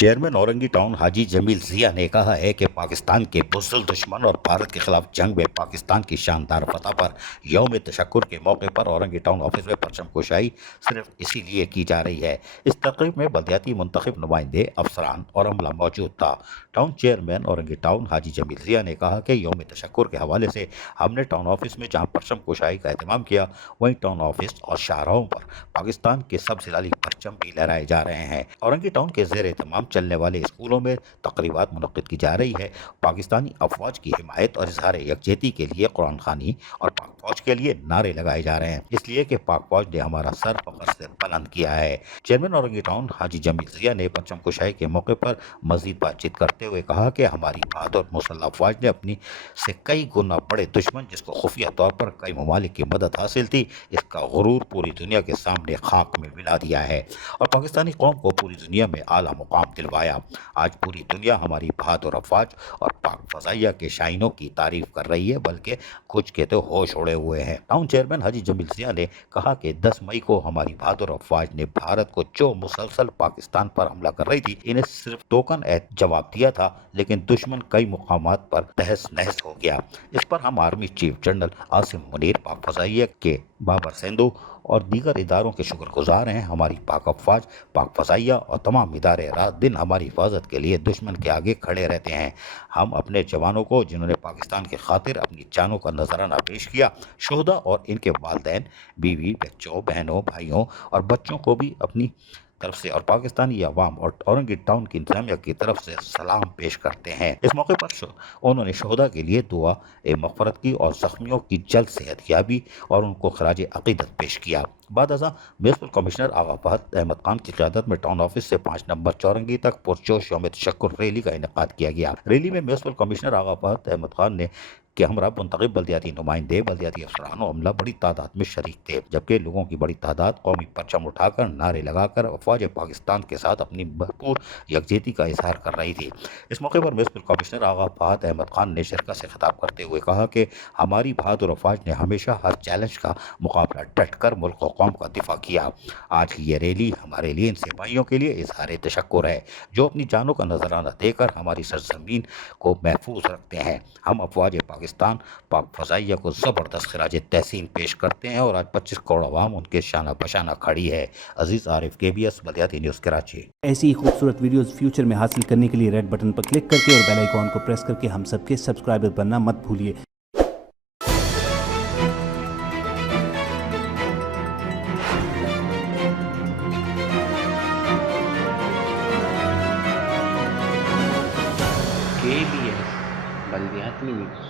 Chairman Orangi town हाजी जमील जिया ने कहा है कि पाकिस्तान के बुज़दिल दुश्मन और भारत के खिलाफ जंग में पाकिस्तान की शानदार फतह पर यौम तशक्कुर के मौके पर औरंगी टाउन ऑफिस में परचम कुशाई सिर्फ इसीलिए की जा रही है। इस तकरीब में बलदियाती मुंतखब नुमाइंदे, अफसरान और अमला मौजूद था। टाउन चेयरमैन औरंगी टाउन हाजी जमील जिया ने कहा कि यौम तशक्कुर के हवाले से हमने टाउन ऑफिस में जहाँ परचम कुशाई का एहतमाम किया, वहीं टाउन ऑफिस और शाहराहों पर पाकिस्तान के सब जिलाली परचम भी लहराए जा रहे हैं। औरंगी टाउन के ज़ेर एहतमाम चलने वाले स्कूलों में तकरीबात मुनक्किद की जा रही है। पाकिस्तानी अफवाज की हिमायत और इजहार यकजहती के लिए कुरान खानी और पाक फौज के लिए नारे लगाए जा रहे हैं, इसलिए कि पाक फौज ने हमारा सर फखर से बुलंद किया है। चेयरमैन औरंगी टाउन हाजी जमील जिया ने परचम कुशाई के मौके पर मजीद बातचीत करते हुए कहा कि हमारी बहादुर मुसल्लह अफवाज ने अपनी से कई गुना बड़े दुश्मन, जिसको खुफिया तौर पर कई ममालिक की मदद हासिल थी, इसका गुरूर पूरी दुनिया के सामने खाक में मिला दिया है और पाकिस्तानी कौम को पूरी दुनिया में आला मुकाम दिलवाया। आज पूरी दुनिया हमारी बहादुर अफवाज और पाक फजाइया के शाइनों की तारीफ कर रही है, बल्कि कुछ के तो होश उड़े हुए हैं। टाउन चेयरमैन हाजी जमील जिया ने कहा कि 10 मई को हमारी बहादुर अफवाज ने भारत को जो मुसलसल पाकिस्तान पर हमला कर रही थी, इन्हें सिर्फ टोकन जवाब दिया था, लेकिन दुश्मन कई मुकामात पर तहस नहस हो गया। इस पर हम army chief general Asim Munir, पाक फजाइया के बाबर सेंधु और दीगर इदारों के शुक्रगुजार हैं। हमारी पाक अफवाज, पाक फजाइया और तमाम इदारे रात दिन हमारी हिफाजत के लिए दुश्मन के आगे खड़े रहते हैं। हम अपने जवानों को, जिन्होंने पाकिस्तान की खातिर अपनी जानों का नजराना पेश किया, शोहदा और इनके वालदैन, बीवी, बच्चों, बहनों, भाइयों और बच्चों को भी अपनी तरफ से और पाकिस्तानी अवाम और औरंगी टाउन की इंतजामिया की तरफ से सलाम पेश करते हैं। इस मौके पर उन्होंने शोहदा के लिए दुआ मग़फ़रत की और ज़ख्मियों की जल्द सेहतयाबी और उनको खराज अक़ीदत पेश किया। बाद अज़ा म्युनिसिपल कमिश्नर आगा फहद अहमद खान की क़यादत में टाउन ऑफिस से 5 नंबर चौरंगी तक पुरजोश यौम तशक्कुर रैली का इनेकाद किया गया। रैली में म्युनिसिपल कमिश्नर आगा फहद अहमद खान ने के हमरा मुंतखब बल्दियाती नुमाइंदे, बल्दियाती अफसरान और अमला बड़ी तादाद में शरीक थे, जबकि लोगों की बड़ी तादाद कौमी परचम उठाकर नारे लगाकर अफवाज पाकिस्तान के साथ अपनी भरपूर यकजहती का इजहार कर रही थी। इस मौके पर म्युनिसिपल कमिश्नर आगा फहद अहमद खान ने शिरकत से खिताब करते हुए कहा कि हमारी बहादुर अफवाज ने हमेशा हर चैलेंज का मुकाबला डट कर मुल्क और कौम का दिफा किया। आज की ये रैली हमारे लिए, इन सिपाहियों के लिए इजहार तशक्कुर है, जो अपनी जानों का नजराना देकर हमारी सरजमीन को महफूज रखते हैं। हम अफवाज पाकिस्तान, पाक फजाइया को ज़बरदस्त खिराज तहसीन पेश करते हैं और आज 25 करोड़ आवाम उनके शाना बशाना खड़ी है। अजीज़ आरिफ, KBS बल्दियाती न्यूज़ कराची। ऐसी ही खूबसूरत वीडियोस फ्यूचर में हासिल करने के लिए रेड बटन पर क्लिक करके और बेल आइकॉन को प्रेस करके हम सबके सब्सक्राइबर बनना मत भूलिए। KBS बल्दियाती न्यूज़।